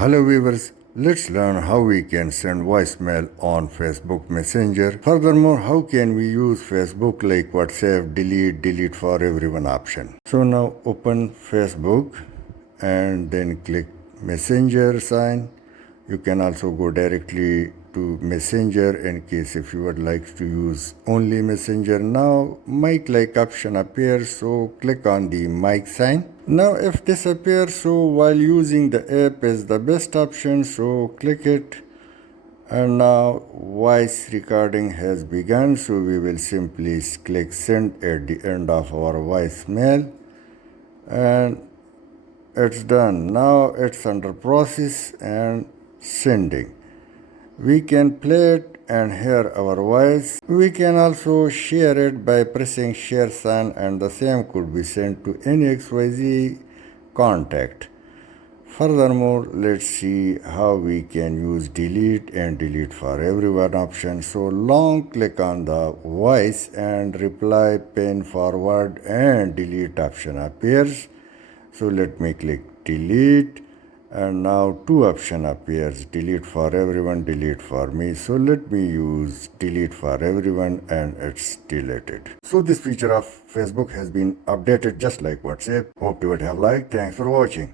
Hello viewers, let's learn how we can send voicemail on Facebook Messenger. Furthermore, how can we use Facebook like WhatsApp, delete for everyone option. So now open Facebook and then click Messenger sign. You can also go directly to Messenger in case if you would like to use only Messenger. Now mic like option appears, so click on the mic sign. Now if this appears, so while using the app is the best option, so click it. And now voice recording has begun, so we will simply click send at the end of our voicemail and it's done. Now it's under process and sending. We can play it and hear our voice. We can also share it by pressing share sign, and the same could be sent to any XYZ contact. Furthermore, let's see how we can use delete and delete for everyone option. So long click on the voice and reply, pen forward and delete option appears. So let me click delete. And now two option appears, delete for everyone, delete for me. So let me use delete for everyone and it's deleted. So this feature of Facebook has been updated just like WhatsApp. Hope you would have liked. Thanks for watching.